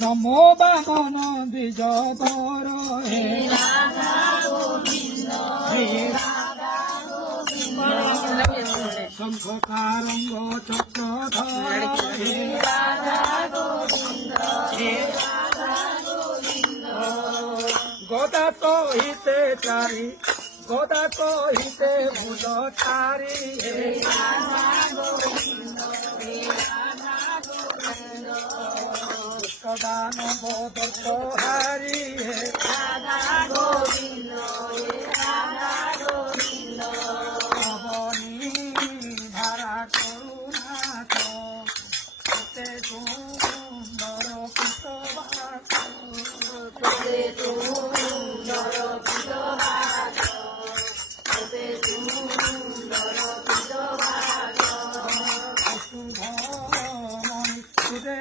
নমো বামন বিজধর হে শঙ্খ কারঙ্গ চক্রধর হে গদা কহিতে চারি গদা কহিতে ভুল চারি হে দান বদত হারি হে অবনী ধারা করুণাথ এতে সুন্দর পিতবাস শুভ মণি সুদে